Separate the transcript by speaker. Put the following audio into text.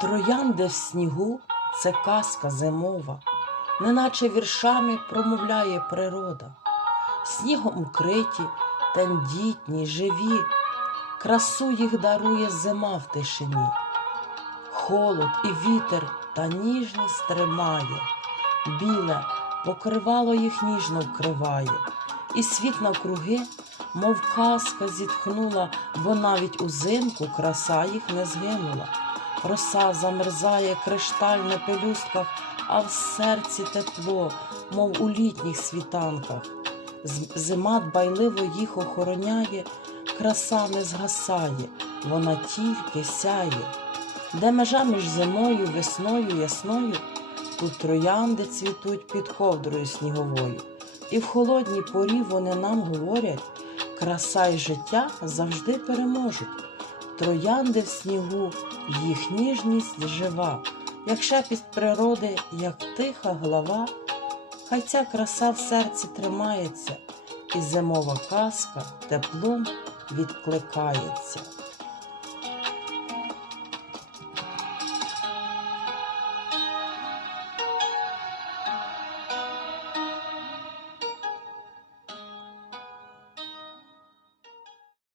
Speaker 1: Троянди в снігу це казка зимова, неначе віршами промовляє природа. Снігом укриті, тендітні, живі, красу їх дарує зима в тишині. Холод і вітер та ніжність тримає, біле покривало їх ніжно вкриває, і світ навкруги, мов казка, зітхнула, бо навіть узимку краса їх не згинула. Роса замерзає кришталь на пелюстках, а в серці тепло, мов у літніх світанках. Зима дбайливо їх охороняє, краса не згасає, вона тільки сяє. Де межа між зимою, весною, ясною, тут троянди цвітуть під ковдрою сніговою. І в холодній порі вони нам говорять, краса і життя завжди переможуть. Троянди в снігу, їх ніжність жива, як шепіт природи, як тиха глава. Хай ця краса в серці тримається, і зимова казка теплом відкликається.